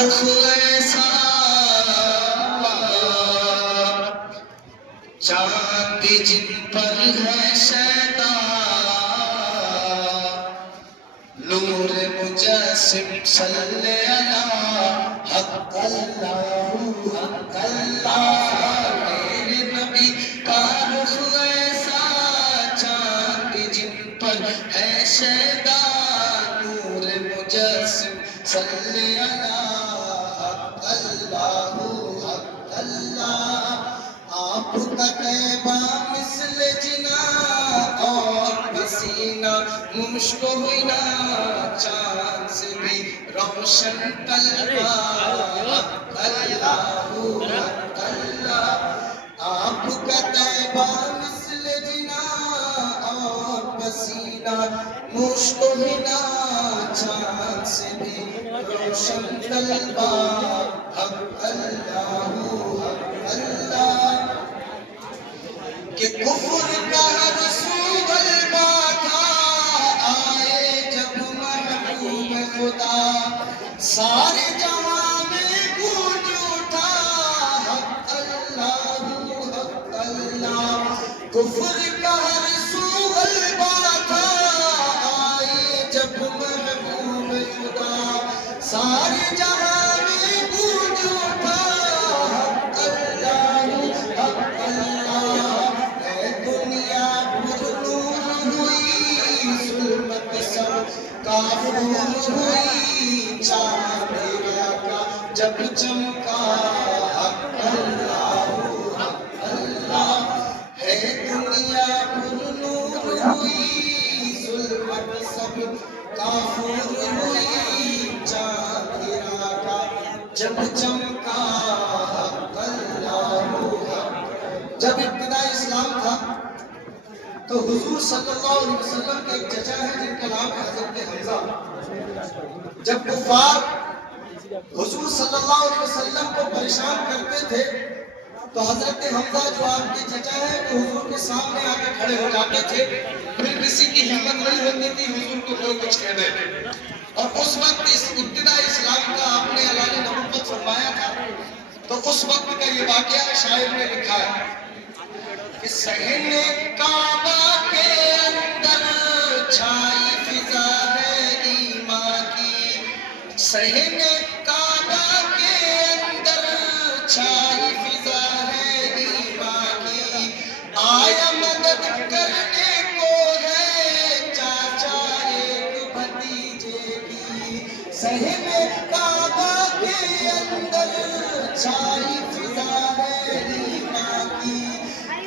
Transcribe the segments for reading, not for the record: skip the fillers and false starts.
رخ ایسا چاند جن پر ہے شیدا نور مجسم صلی اللہ حق اللہ حق اللہ میرے نبی کا رخ ایسا چاند جن پر ہے شیدا نور مجسم صلی اللہ حق اللہ حق اللہ آپ کا طیبہ مثل جنا اور پسینہ مشک ہونا چاند سے بھی روشن طلبہ حق اللہ حق اللہ آپ کا طیبہ مثل جنا اور پسینہ مشک ہونا چاند سے بھی روشن طلبہ حق اللہ حق اللہ کہ کفر کا رسول غلبہ تھا آئے جب محبوب خدا سارے جہاں میں گونج اٹھا حق اللہ حق اللہ کفر کا رسول غلبہ تھا آئے جب محبوب خدا سارے جہاں میں گونج اٹھا حق اللہ حق اللہ کافور ہوئی چاند کا جب چمکا حق اللہ حق اللہ ہے دنیا پر نور ہوئی ظلمت سب کافور ہوئی چاند کا جب چمکا حق اللہ حق جب ابتداء اسلام تھا تو حضور صلی اللہ علیہ وسلم کے ایک چچا ہے جن کا نام ہے حضرت حمزہ جب کفار حضور صلی اللہ علیہ وسلم کو پریشان کرتے تھے تو حضرت حمزہ جو آپ کے چچا ہے وہ حضور کے سامنے آ کے کھڑے ہو جاتے تھے پھر کسی کی ہمت نہیں ہوتی تھی حضور کو کوئی کچھ کہہ دے اور اس وقت اس ابتداء اسلام کا آپ نے اعلان نبوت فرمایا تھا تو اس وقت کا یہ واقعہ شاعر نے لکھا ہے کہ صحن کعبہ کے اندر چھائی فضا ہے ایمان کی صحن کعبہ کے اندر چھائی فضا ہے ایمان کی آیا مدد کرنے کو ہے چاچا ایک بھتیجے کی صحن کعبہ کے اندر چھائی فضا ہے ایمان کی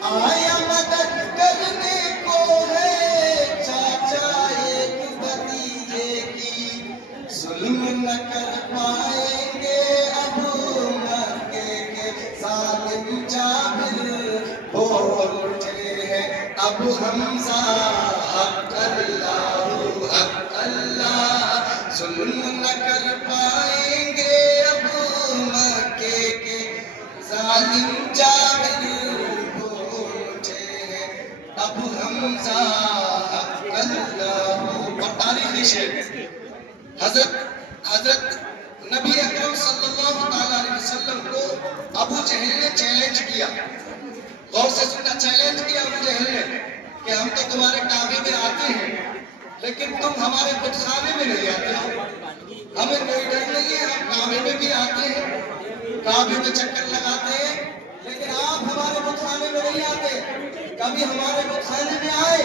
آیا مدد کرنے کو ہے چاچا ایک بھتیجے کی ظلم نہ کر پائیں گے اب مکے کے ظالم جابر بول اٹھے ہیں اب حمزہ حق اللہ حق اللہ ظلم نہ کر پائیں گے اب مکے کے ظالم جابر اب حمزہ حق اللہ اور تاریخی شعر حضرت نبی اکرم صلی اللہ علیہ وسلم کو ابو جہل نے چیلنج کیا غور سے سننا چیلنج کیا ابو جہل نے کہ ہم تو تمہارے کعبے میں آتے ہیں لیکن تم ہمارے بت خانے میں نہیں آتے ہو ہمیں کوئی ڈر نہیں ہے ہم کعبے میں بھی آتے ہیں کعبے میں چکر لگاتے ہیں لیکن آپ ہمارے بت خانے میں نہیں آتے کبھی ہمارے بت خانے میں آئے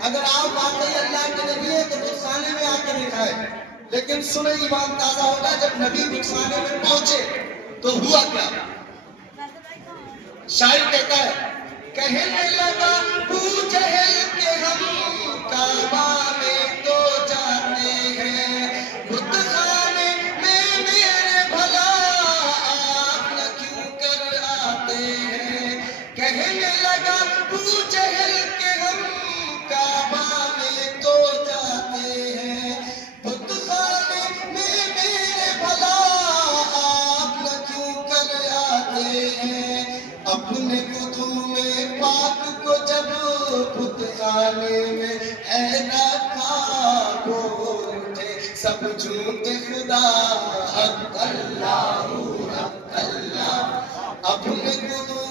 اگر آپ واقعی اللہ کے نبی ہیں تو بت خانے میں آ کے دکھائے لیکن سنیں ایمان تازہ ہوگا جب نبی بت خانے میں پہنچے تو ہوا کیا شاعر کہتا ہے کہنے لگا ابو جہل کے ہم کعبہ میں تو جاتے ہیں بت خانے میں میرے بھلا آپ نہ کیوں کر آتے ہیں کہنے لگا ابو جہل کے ہم کعبہ میں تو جاتے ہیں بت خانے میں میرے بھلا آپ نہ کیوں کر آتے ہیں اپنے قدوم پاک کو جب بت خانے میں اے حق اللہ حق اللہ اپنے گناہوں